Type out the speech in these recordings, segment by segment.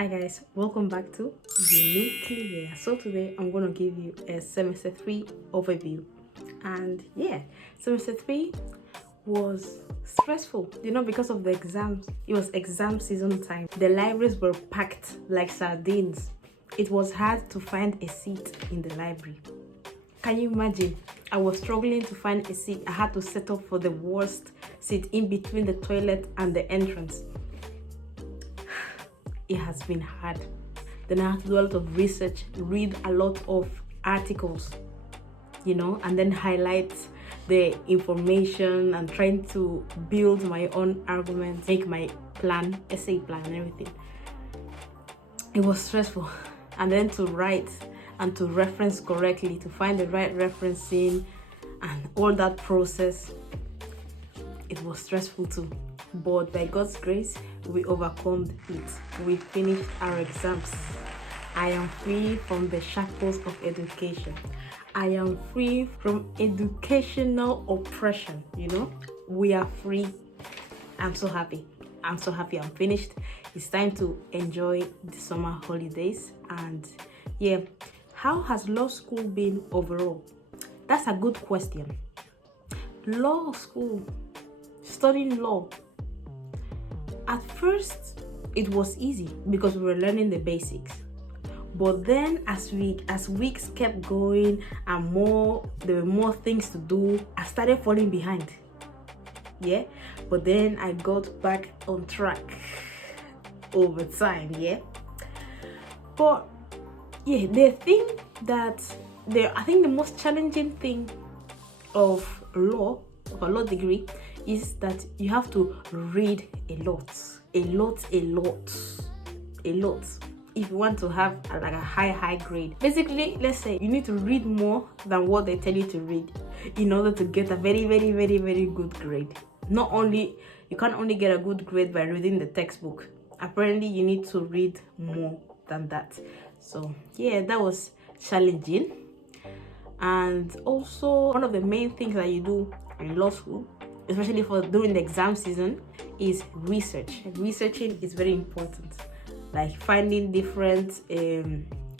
Hi guys, welcome back to Uniquely Here. So today I'm going to give you a semester 3 overview. And yeah, semester 3 was stressful, because of the exams. It was exam season time. The libraries were packed like sardines. It was hard to find a seat in the library. Can you imagine? I was struggling to find a seat. I had to set up for the worst seat in between the toilet and the entrance. It has been hard. Then I had to do a lot of research, read a lot of articles, and then highlight the information and trying to build my own arguments, make my plan, essay plan and everything. It was stressful. And then to write and to reference correctly, to find the right referencing and all that process, it was stressful too. But by God's grace, we overcome it. We finished our exams. I am free from the shackles of education. I am free from educational oppression. We are free. I'm so happy. I'm finished. It's time to enjoy the summer holidays. And yeah, how has law school been overall? That's a good question. Law school, studying law. At first, it was easy because we were learning the basics. But then as weeks kept going and there were more things to do, I started falling behind. Yeah, but then I got back on track over time. Yeah, but yeah, I think the most challenging thing of a law degree is that you have to read a lot if you want to have a high grade. Basically, let's say you need to read more than what they tell you to read in order to get a very good grade. You can't only get a good grade by reading the textbook. Apparently you need to read more than that. So yeah, that was challenging. And also, one of the main things that you do in law school, especially during the exam season, is research. Researching is very important, like finding different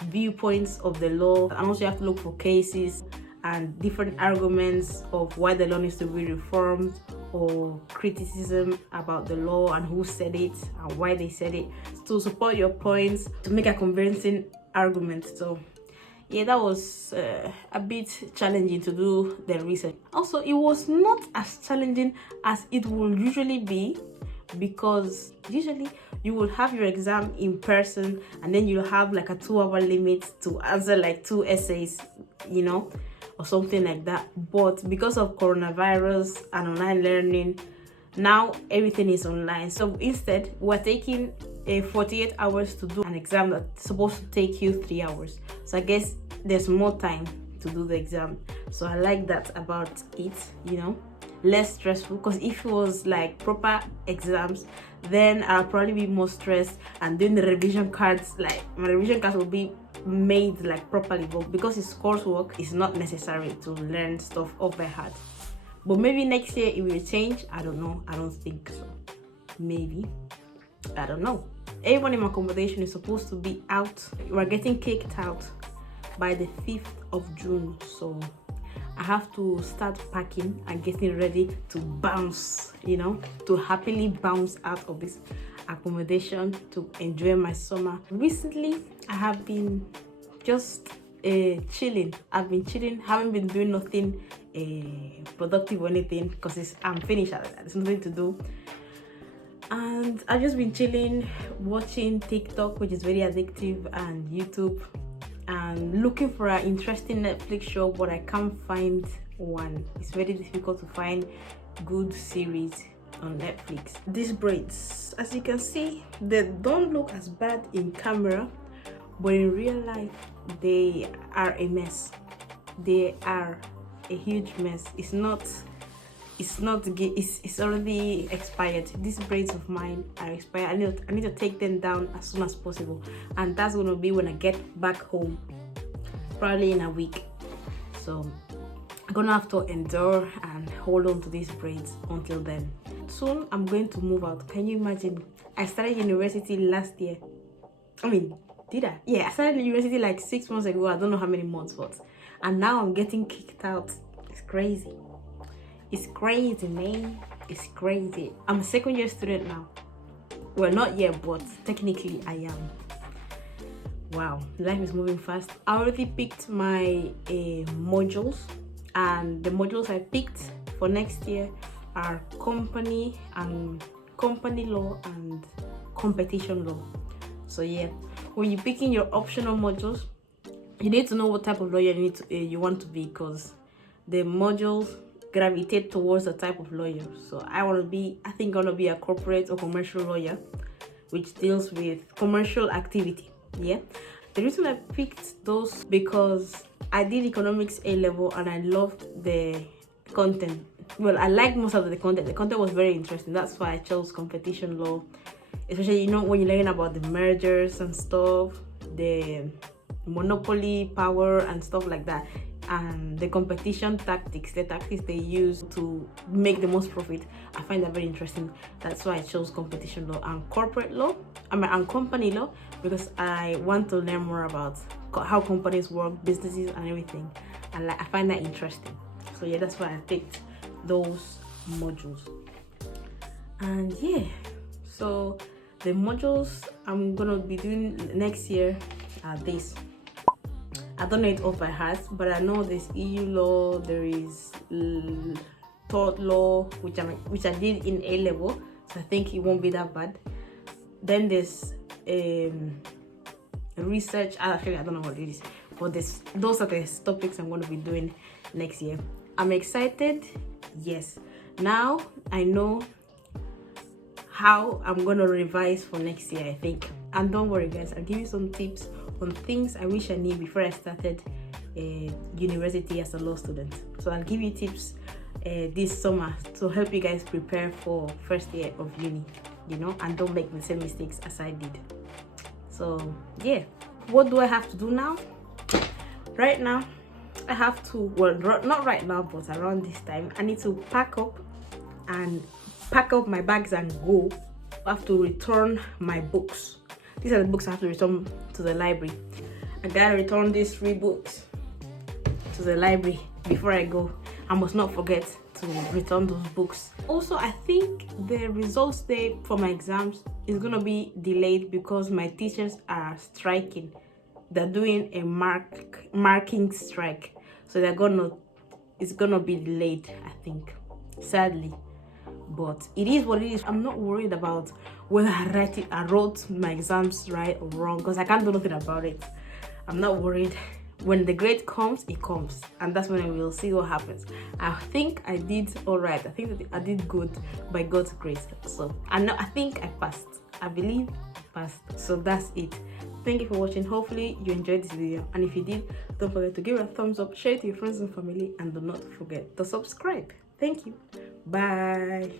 viewpoints of the law, and also you have to look for cases and different arguments of why the law needs to be reformed, or criticism about the law and who said it and why they said it, to support your points, to make a convincing argument. So yeah, that was a bit challenging to do the research. Also, it was not as challenging as it will usually be, because usually you will have your exam in person and then you'll have like a 2-hour limit to answer like 2 essays, or something like that. But because of coronavirus and online learning, now everything is online. So instead, we're taking 48 hours to do an exam that's supposed to take you 3 hours. So I guess there's more time to do the exam. So I like that about it, less stressful. Because if it was like proper exams, then I'll probably be more stressed, and doing the revision cards, like my revision cards will be made like properly. But because it's coursework, it's not necessary to learn stuff off by heart. But maybe next year it will change. I don't know. I don't think so. Maybe. I don't know. Everyone in my accommodation is supposed to be out. We're getting kicked out by the 5th of June. So I have to start packing and getting ready to bounce, to happily bounce out of this accommodation to enjoy my summer. Recently, I have been just chilling. I've been chilling, haven't been doing nothing productive or anything, because I'm finished. There's nothing to do. And I've just been chilling, watching TikTok, which is very addictive, and YouTube, and looking for an interesting Netflix show, but I can't find one. It's very difficult to find good series on Netflix. These braids, as you can see, they don't look as bad in camera, but in real life, they are a mess. They are a huge mess. It's already expired. These braids of mine are expired. I need to take them down as soon as possible, and that's gonna be when I get back home, probably in a week. So I'm gonna have to endure and hold on to these braids until then. Soon I'm going to move out. Can you imagine? I started university last year I mean, did I? Yeah, I started university like 6 months ago. I don't know how many months, but and now I'm getting kicked out. It's crazy. It's crazy, man. It's crazy. I'm a second year student now. Well, not yet, but technically I am. Wow, life is moving fast. I already picked my modules, and the modules I picked for next year are company law and competition law. So yeah, when you're picking your optional modules, you need to know what type of lawyer you want to be, because the modules gravitate towards the type of lawyer. So I think I want to be a corporate or commercial lawyer, which deals with commercial activity. Yeah, the reason I picked those because I did economics A level and I loved the content. Well, I liked most of the content. The content was very interesting. That's why I chose competition law, especially when you're learning about the mergers and stuff, the monopoly power and stuff like that, and the competition tactics, the tactics they use to make the most profit. I find that very interesting. That's why I chose competition law and corporate law, and company law, because I want to learn more about how companies work, businesses and everything, and I find that interesting. So yeah, that's why I picked those modules. And yeah, so the modules I'm gonna be doing next year are this. I don't know it off by heart, but I know there's EU law, there is tort law, which I did in A level, so I think it won't be that bad. Then there's research. Actually, I don't know what it is, but those are the topics I'm going to be doing next year. I'm excited. Yes, now I know how I'm gonna revise for next year, I think. And don't worry guys, I'll give you some tips on things I wish I knew before I started university as a law student. So I'll give you tips this summer to help you guys prepare for first year of uni, and don't make the same mistakes as I did. So yeah, what do I have to do now? Right now I have to, well, not right now, but around this time I need to pack up my bags and go. I have to return my books. These are the books I have to return to the library. I gotta return these 3 books to the library before I go. I must not forget to return those books. Also, I think the results day for my exams is gonna be delayed because my teachers are striking. They're doing a marking strike, so it's gonna be delayed, I think, sadly. But it is what it is. I'm not worried about whether I wrote my exams right or wrong, because I can't do nothing about it. I'm not worried. When the grade comes, it comes, and that's when we'll see what happens. I think I did all right. I think that I did good by God's grace. So I think I passed. I believe I passed. So that's it. Thank you for watching. Hopefully you enjoyed this video, and if you did, don't forget to give it a thumbs up, share it to your friends and family, and do not forget to subscribe. Thank you. Bye.